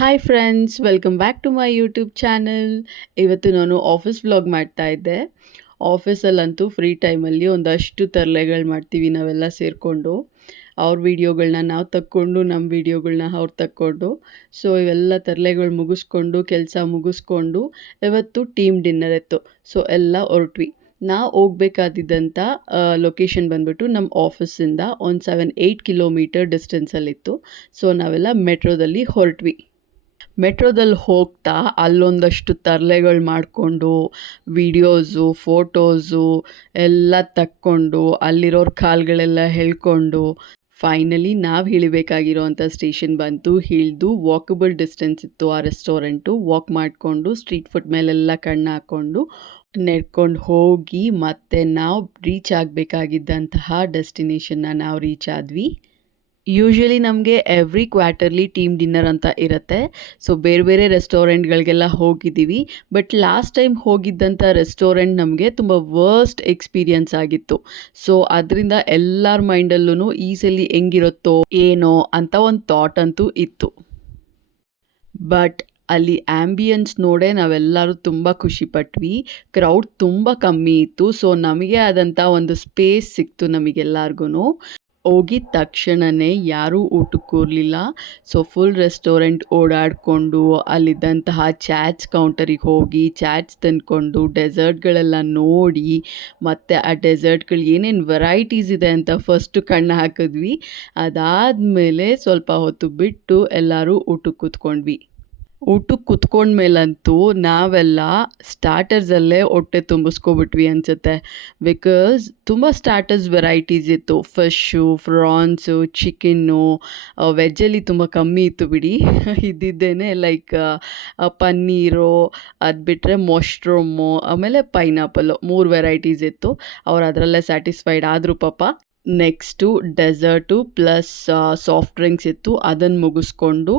Hi friends, welcome back to my YouTube channel. ಇವತ್ತು ನಾನು office vlog ಮಾಡ್ತಾ ಇದ್ದೆ. ಆಫೀಸಲ್ಲಂತೂ ಫ್ರೀ ಟೈಮಲ್ಲಿ ಒಂದಷ್ಟು ತರಲೆಗಳು ಮಾಡ್ತೀವಿ ನಾವೆಲ್ಲ ಸೇರಿಕೊಂಡು. ಅವ್ರ ವೀಡಿಯೋಗಳನ್ನ ನಾವು ತಕ್ಕೊಂಡು, ನಮ್ಮ ವೀಡಿಯೋಗಳನ್ನ ಅವ್ರು ತಕ್ಕೊಂಡು. ಸೊ ಇವೆಲ್ಲ ತರಲೆಗಳು ಮುಗಿಸ್ಕೊಂಡು, ಕೆಲಸ ಮುಗಿಸ್ಕೊಂಡು ಇವತ್ತು ಟೀಮ್ ಡಿನ್ನರ್ ಇತ್ತು. ಸೊ ಎಲ್ಲ ಹೊರಟ್ವಿ. ನಾವು ಹೋಗ್ಬೇಕಾದಿದ್ದಂಥ ಲೊಕೇಶನ್ ಬಂದ್ಬಿಟ್ಟು ನಮ್ಮ ಆಫೀಸಿಂದ ಒಂದು 7-8 ಕಿಲೋಮೀಟರ್ ಡಿಸ್ಟೆನ್ಸಲ್ಲಿತ್ತು. ಸೊ ನಾವೆಲ್ಲ ಮೆಟ್ರೋದಲ್ಲಿ ಹೊರಟ್ವಿ. ಮೆಟ್ರೋದಲ್ಲಿ ಹೋಗ್ತಾ ಅಲ್ಲೊಂದಷ್ಟು ತರಲೆಗಳು ಮಾಡಿಕೊಂಡು ವಿಡಿಯೋಸು, ಫೋಟೋಸು ಎಲ್ಲ ತಕ್ಕೊಂಡು ಅಲ್ಲಿರೋರ ಕಾಲುಗಳೆಲ್ಲ ಎಳ್ಕೊಂಡು ಫೈನಲಿ ನಾವು ಇಳಿಬೇಕಾಗಿರೋವಂಥ ಸ್ಟೇಷನ್ ಬಂತು. ಇಳಿದು ವಾಕಬಲ್ ಡಿಸ್ಟೆನ್ಸ್ ಇತ್ತು ಆ ರೆಸ್ಟೋರೆಂಟು. ವಾಕ್ ಮಾಡಿಕೊಂಡು ಸ್ಟ್ರೀಟ್ ಫುಡ್ ಮೇಲೆಲ್ಲ ಕಣ್ಣು ಹಾಕ್ಕೊಂಡು ನಡ್ಕೊಂಡು ಹೋಗಿ ಮತ್ತೆ ನಾವು ರೀಚ್ ಆಗಬೇಕಾಗಿದ್ದಂತಹ ಡೆಸ್ಟಿನೇಷನ್ನ ನಾವು ರೀಚ್ ಆದ್ವಿ. ಯೂಶ್ವಲಿ ನಮಗೆ ಎವ್ರಿ ಕ್ವಾರ್ಟರ್ಲಿ ಟೀಮ್ ಡಿನ್ನರ್ ಅಂತ ಇರುತ್ತೆ. ಸೊ ಬೇರೆ ಬೇರೆ ರೆಸ್ಟೋರೆಂಟ್ಗಳಿಗೆಲ್ಲ ಹೋಗಿದ್ದೀವಿ. ಬಟ್ ಲಾಸ್ಟ್ ಟೈಮ್ ಹೋಗಿದ್ದಂಥ ರೆಸ್ಟೋರೆಂಟ್ ನಮಗೆ ತುಂಬ ವರ್ಸ್ಟ್ ಎಕ್ಸ್ಪೀರಿಯನ್ಸ್ ಆಗಿತ್ತು. ಸೊ ಅದರಿಂದ ಎಲ್ಲರ ಮೈಂಡಲ್ಲೂ ಈ ಸಲ ಹೆಂಗಿರುತ್ತೋ ಏನೋ ಅಂತ ಒಂದು ಥಾಟ್ ಅಂತೂ ಇತ್ತು. ಬಟ್ ಅಲ್ಲಿ ಆ್ಯಂಬಿಯನ್ಸ್ ನೋಡೇ ನಾವೆಲ್ಲರೂ ತುಂಬ ಖುಷಿಪಟ್ವಿ. ಕ್ರೌಡ್ ತುಂಬ ಕಮ್ಮಿ ಇತ್ತು. ಸೊ ನಮಗೆ ಆದಂಥ ಒಂದು ಸ್ಪೇಸ್ ಸಿಕ್ತು ನಮಗೆಲ್ಲರಿಗೂ. ಹೋಗಿದ ತಕ್ಷಣವೇ ಯಾರೂ ಊಟಕ್ಕೆ ಕೂರಲಿಲ್ಲ. ಸೊ ಫುಲ್ ರೆಸ್ಟೋರೆಂಟ್ ಓಡಾಡಿಕೊಂಡು ಅಲ್ಲಿದ್ದಂತಹ ಚಾಟ್ಸ್ ಕೌಂಟರಿಗೆ ಹೋಗಿ ಚಾಟ್ಸ್ ತಂದ್ಕೊಂಡು ಡೆಸರ್ಟ್ಗಳೆಲ್ಲ ನೋಡಿ ಮತ್ತು ಆ ಡೆಸರ್ಟ್ಗಳು ಏನೇನು ವೆರೈಟೀಸ್ ಇದೆ ಅಂತ ಫಸ್ಟು ಕಣ್ಣು ಹಾಕಿದ್ವಿ. ಅದಾದಮೇಲೆ ಸ್ವಲ್ಪ ಹೊತ್ತು ಬಿಟ್ಟು ಎಲ್ಲರೂ ಊಟಕ್ಕೆ ಕೂತ್ಕೊಂಡ್ವಿ. ಊಟಕ್ಕೆ ಕುತ್ಕೊಂಡ್ಮೇಲಂತೂ ನಾವೆಲ್ಲ ಸ್ಟಾರ್ಟರ್ಸಲ್ಲೇ ಹೊಟ್ಟೆ ತುಂಬಿಸ್ಕೊಬಿಟ್ವಿ ಅನಿಸುತ್ತೆ. ಬಿಕಾಸ್ ತುಂಬ ಸ್ಟಾರ್ಟರ್ಸ್ ವೆರೈಟೀಸ್ ಇತ್ತು. ಫಿಶ್ಶು, ಫ್ರಾನ್ಸು, ಚಿಕನ್ನು, ವೆಜ್ಜಲ್ಲಿ ತುಂಬ ಕಮ್ಮಿ ಇತ್ತು ಬಿಡಿ. ಇದ್ದಿದ್ದೇನೆ ಲೈಕ್ ಪನ್ನೀರು, ಅದು ಬಿಟ್ಟರೆ ಮಶ್ರೂಮು, ಆಮೇಲೆ ಪೈನಾಪಲ್ಲು 3 ವೆರೈಟೀಸ್ ಇತ್ತು. ಅವ್ರು ಅದರಲ್ಲೇ ಸ್ಯಾಟಿಸ್ಫೈಡ್ ಆದರು ಪಾಪ. Next desert plus soft drinks ಇತ್ತು. ಅದನ್ನು ಮುಗಿಸ್ಕೊಂಡು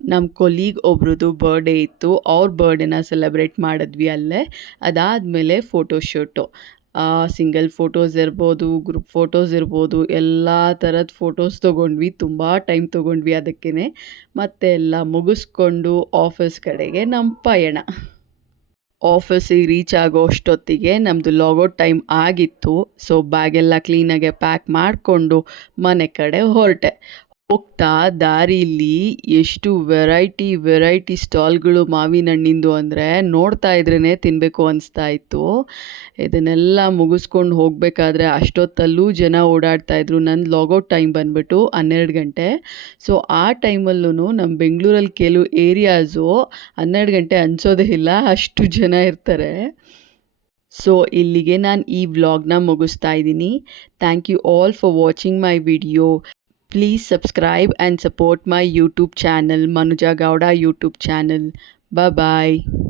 ನಮ್ಮ ಕೊಲೀಗ್ ಒಬ್ರದ್ದು ಬರ್ಡೇ ಇತ್ತು. ಅವ್ರ ಬರ್ಡೇನ ಸೆಲೆಬ್ರೇಟ್ ಮಾಡಿದ್ವಿ ಅಲ್ಲೇ. ಅದಾದಮೇಲೆ ಫೋಟೋಶೂಟು, ಸಿಂಗಲ್ ಫೋಟೋಸ್ ಇರ್ಬೋದು, ಗ್ರೂಪ್ ಫೋಟೋಸ್ ಇರ್ಬೋದು, ಎಲ್ಲ ಥರದ ಫೋಟೋಸ್ ತೊಗೊಂಡ್ವಿ. ತುಂಬ ಟೈಮ್ ತೊಗೊಂಡ್ವಿ ಅದಕ್ಕೇ. ಮತ್ತೆ ಎಲ್ಲ ಮುಗಿಸ್ಕೊಂಡು ಆಫೀಸ್ ಕಡೆಗೆ ನಮ್ಮ ಪಯಣ. ಆಫೀಸಿಗೆ ರೀಚ್ ಆಗೋ ಅಷ್ಟೊತ್ತಿಗೆ ನಮ್ಮದು ಲಾಗೌಟ್ ಟೈಮ್ ಆಗಿತ್ತು. ಸೊ ಬ್ಯಾಗೆಲ್ಲ ಕ್ಲೀನಾಗೆ ಪ್ಯಾಕ್ ಮಾಡಿಕೊಂಡು ಮನೆ ಕಡೆ ಹೊರಟೆ. ಹೋಗ್ತಾ ದಾರಿಲಿ ಎಷ್ಟು ವೆರೈಟಿ ಸ್ಟಾಲ್ಗಳು ಮಾವಿನ ಹಣ್ಣಿಂದು ಅಂದರೆ ನೋಡ್ತಾ ಇದ್ರೇ ತಿನ್ನಬೇಕು ಅನಿಸ್ತಾ ಇತ್ತು. ಇದನ್ನೆಲ್ಲ ಮುಗಿಸ್ಕೊಂಡು ಹೋಗಬೇಕಾದ್ರೆ ಅಷ್ಟೊತ್ತಲ್ಲೂ ಜನ ಓಡಾಡ್ತಾಯಿದ್ರು. ನನ್ನ ಲಾಗೌಟ್ ಟೈಮ್ ಬಂದುಬಿಟ್ಟು 12 ಗಂಟೆ. ಸೊ ಆ ಟೈಮಲ್ಲೂ ನಮ್ಮ ಬೆಂಗಳೂರಲ್ಲಿ ಕೆಲವು ಏರಿಯಾಸು 12 ಗಂಟೆ ಅನಿಸೋದೇ ಇಲ್ಲ, ಅಷ್ಟು ಜನ ಇರ್ತಾರೆ. ಸೊ ಇಲ್ಲಿಗೆ ನಾನು ಈ ವ್ಲಾಗ್ನ ಮುಗಿಸ್ತಾ ಇದ್ದೀನಿ. Thank you all for watching my video. Please subscribe and support my YouTube channel, Manuja Gowda YouTube channel. Bye bye.